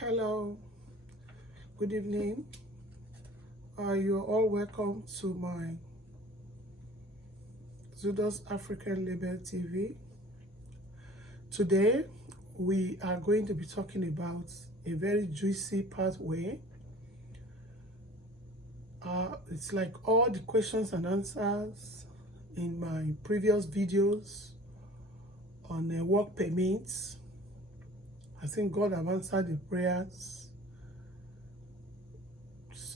Hello, good evening. You're all welcome to my Zudos African Label TV. Today, we are going to be talking about a very juicy pathway. It's like all the questions and answers in my previous videos on work permits. I think God have answered the prayers.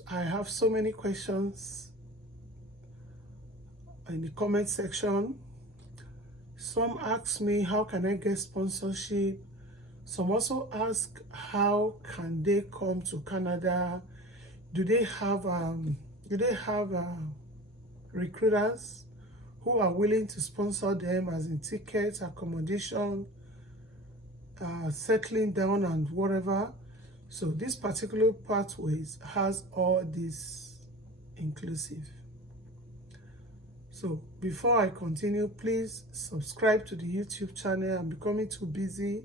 I have so many questions in the comment section. Some ask me, how can I get sponsorship? Some also ask, how can they come to Canada? Do they have recruiters who are willing to sponsor them, as in tickets, accommodation, settling down and whatever? So this particular pathways has all this inclusive. So before I continue, please subscribe to the YouTube channel. I'm becoming too busy.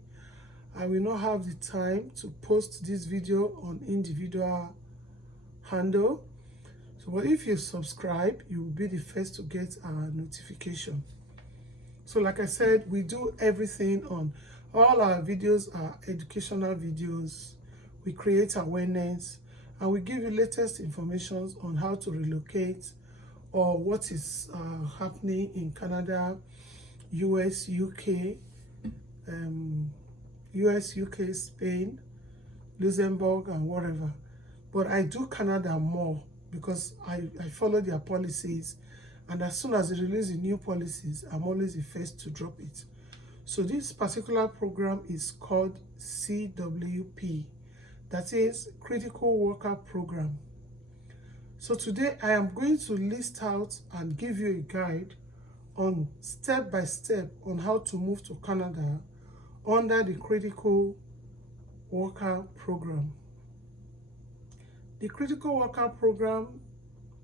I will not have the time to post this video on individual handle. So, but if you subscribe, you will be the first to get our notification. So like I said, we do everything on all our videos are educational videos. We create awareness and we give you latest information on how to relocate or what is happening in Canada, US, UK, Spain, Luxembourg, and whatever. But I do Canada more because I follow their policies, and as soon as they release the new policies, I'm always the first to drop it. So this particular program is called CWP, that is Critical Worker Program. So today I am going to list out and give you a guide on step by step on how to move to Canada under the Critical Worker Program. The Critical Worker Program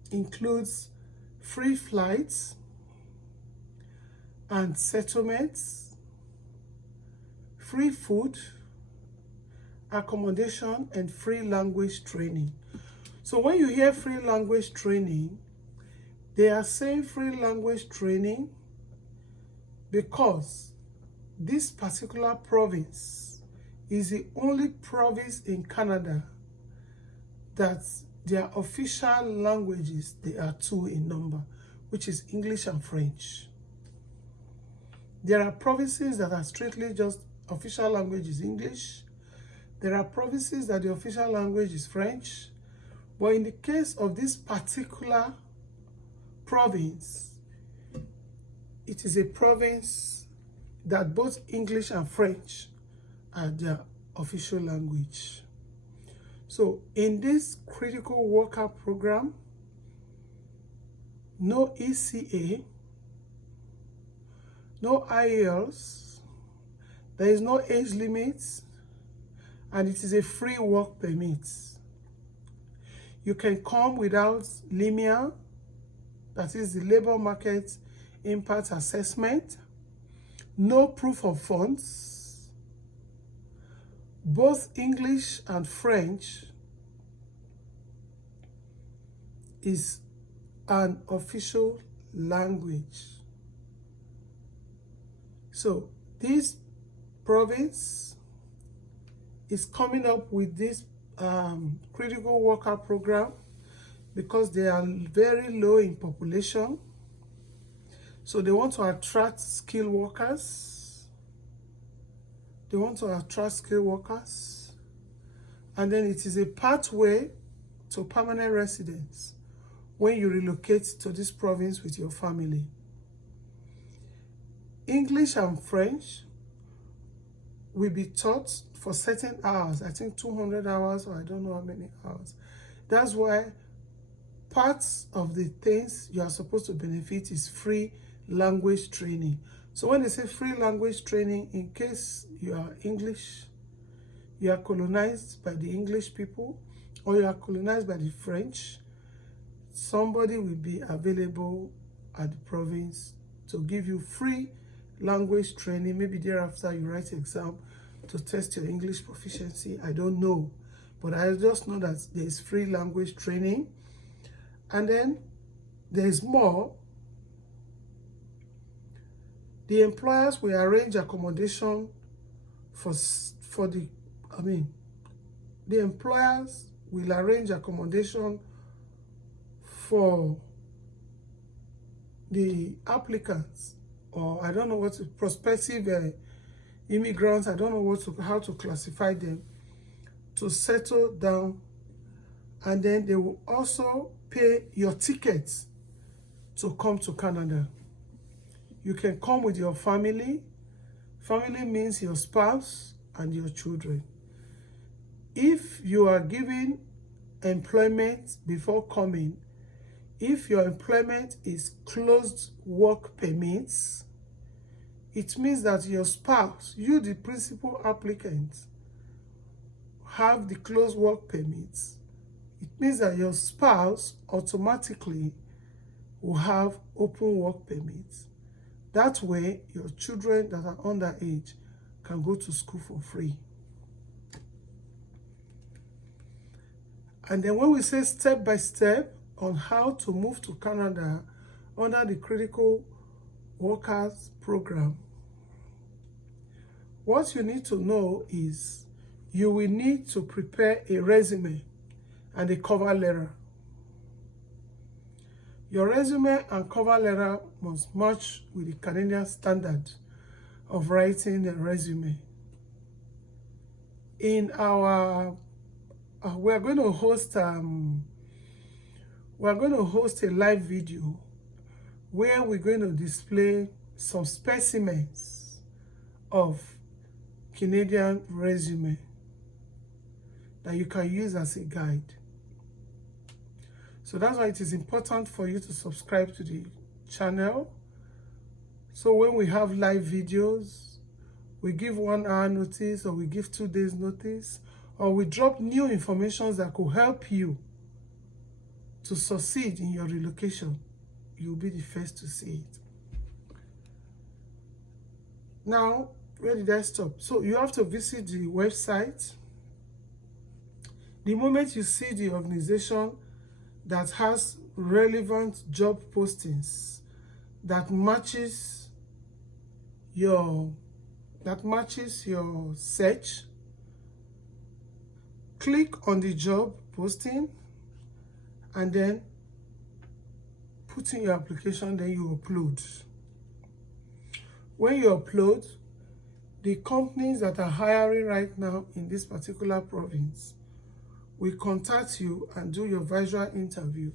includes free flights and settlements, free food, accommodation, and free language training. So when you hear free language training, they are saying free language training because this particular province is the only province in Canada that their official languages, they are two in number, which is English and French. There are provinces that are strictly just official language is English. There are provinces that the official language is French. But in the case of this particular province, it is a province that both English and French are their official language. So in this Critical Worker Program, no ECA, no IELTS, there is no age limit, and it is a free work permit. You can come without LMIA, that is the Labor Market Impact Assessment, no proof of funds. Both English and French is an official language. So this province is coming up with this Critical Worker Program because they are very low in population. So they want to attract skilled workers. They want to attract skilled workers. And then it is a pathway to permanent residence when you relocate to this province with your family. English and French will be taught for certain hours. I think 200 hours, or I don't know how many hours. That's why parts of the things you are supposed to benefit is free language training. So when they say free language training, in case you are English, you are colonized by the English people, or you are colonized by the French, somebody will be available at the province to give you free language training. Maybe thereafter you write exam to test your English proficiency. I don't know, but I just know that there is free language training. And then there is more. The employers will arrange accommodation the employers will arrange accommodation for the applicants, or I don't know what prospective immigrants, I don't know how to classify them, to settle down. And then they will also pay your tickets to come to Canada. You can come with your family. Family means your spouse and your children. If you are given employment before coming, if your employment is closed work permits, it means that your spouse, you the principal applicant, have the closed work permits. It means that your spouse automatically will have open work permits. That way, your children that are underage can go to school for free. And then when we say step by step on how to move to Canada under the Critical Workers Program, what you need to know is you will need to prepare a resume and a cover letter. Your resume and cover letter must match with the Canadian standard of writing a resume. In our we're going to host a live video where we're going to display some specimens of Canadian resume that you can use as a guide. So that's why it is important for you to subscribe to the channel. So when we have live videos, we give 1 hour notice, or we give 2 days notice, or we drop new information that could help you to succeed in your relocation. You'll be the first to see it. Now, where did I stop? So you have to visit the website. The moment you see the organization that has relevant job postings that matches your search, click on the job posting and then put in your application, then you upload. When you upload, the companies that are hiring right now in this particular province will contact you and do your visual interview,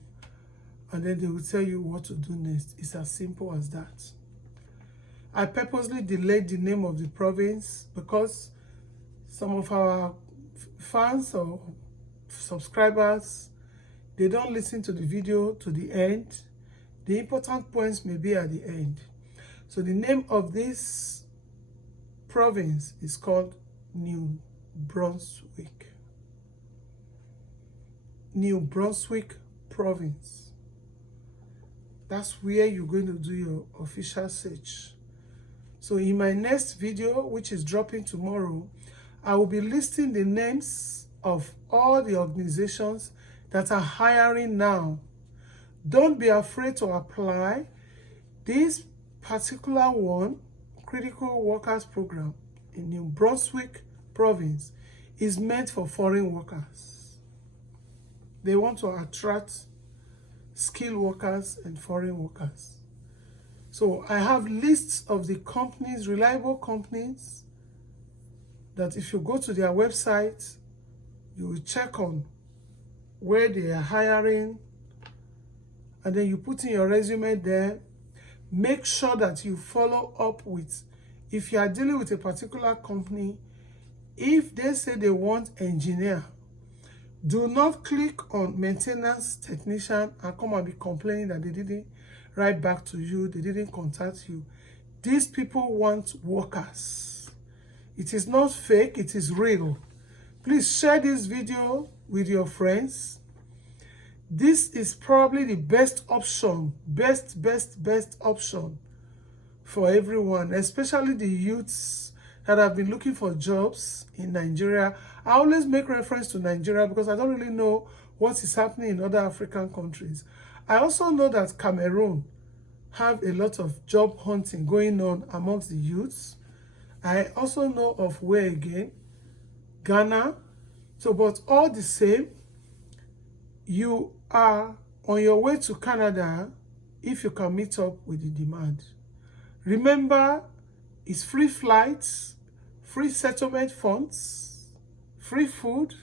and then they will tell you what to do next. It's as simple as that. I purposely delayed the name of the province because some of our fans or subscribers, they don't listen to the video to the end. The important points may be at the end. So the name of this province is called New Brunswick. New Brunswick province. That's where you're going to do your official search. So in my next video, which is dropping tomorrow, I will be listing the names of all the organizations that are hiring now. Don't be afraid to apply. This particular one, Critical Workers Program in New Brunswick province, is meant for foreign workers. They want to attract skilled workers and foreign workers. So I have lists of the companies, reliable companies, that if you go to their website, you will check on where they are hiring, and then you put in your resume there. Make sure that you follow up with, if you are dealing with a particular company, if they say they want engineer, do not click on maintenance technician and come and be complaining that they didn't write back to you, they didn't contact you. These people want workers. It is not fake, it is real. Please share this video with your friends. This is probably the best option, best option for everyone, especially the youths, that have been looking for jobs in Nigeria. I always make reference to Nigeria because I don't really know what is happening in other African countries. I also know that Cameroon have a lot of job hunting going on amongst the youths. I also know of where again? Ghana. So, but all the same, you are on your way to Canada if you can meet up with the demand. Remember, it's free flights, free settlement funds, free food,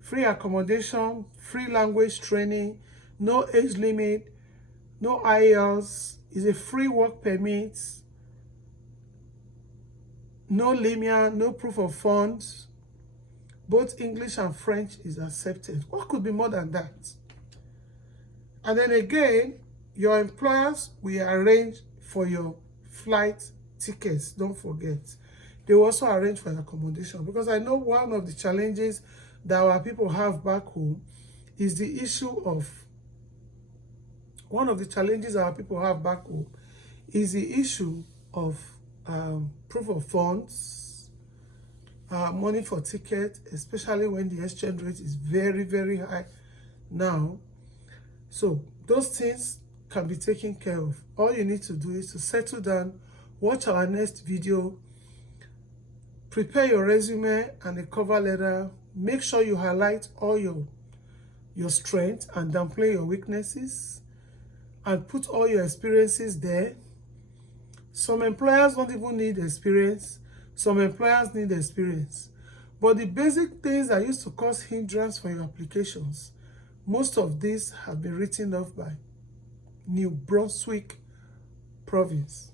free accommodation, free language training, no age limit, no IELTS, is a free work permit, no LMIA, no proof of funds. Both English and French is accepted. What could be more than that? And then again, your employers will arrange for your flight tickets. Don't forget. They will also arrange for accommodation. Because I know one of the challenges that our people have back home is the issue of, proof of funds, money for ticket, especially when the exchange rate is very, very high now. So those things can be taken care of. All you need to do is to settle down, watch our next video, prepare your resume and a cover letter. Make sure you highlight all your strengths and downplay your weaknesses, and put all your experiences there. Some employers don't even need experience. Some employers need experience. But the basic things that used to cause hindrance for your applications, most of these have been written off by New Brunswick province.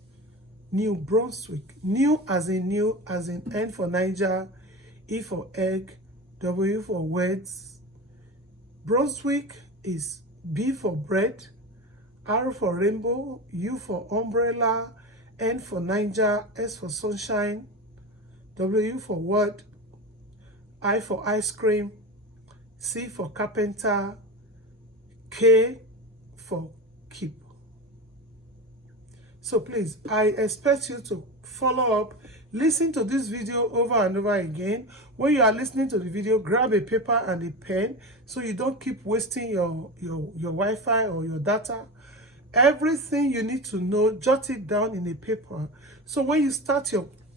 New Brunswick. New as in N for Niger, E for egg, W for words. Brunswick is B for bread, R for rainbow, U for umbrella, N for Niger, S for sunshine, W for word, I for ice cream, C for carpenter, K for keep. So please, I expect you to follow up, listen to this video over and over again. When you are listening to the video, grab a paper and a pen so you don't keep wasting your Wi-Fi or your data. Everything you need to know, jot it down in a paper. So when you start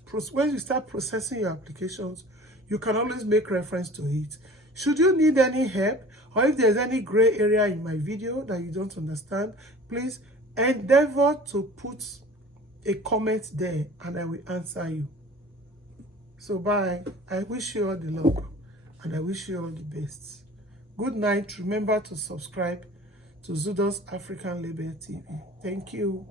processing your applications, you can always make reference to it. Should you need any help, or if there's any gray area in my video that you don't understand, please endeavor to put a comment there and I will answer you. So bye. I wish you all the luck and I wish you all the best. Good night. Remember to subscribe to Zudo's African Label TV. Thank you.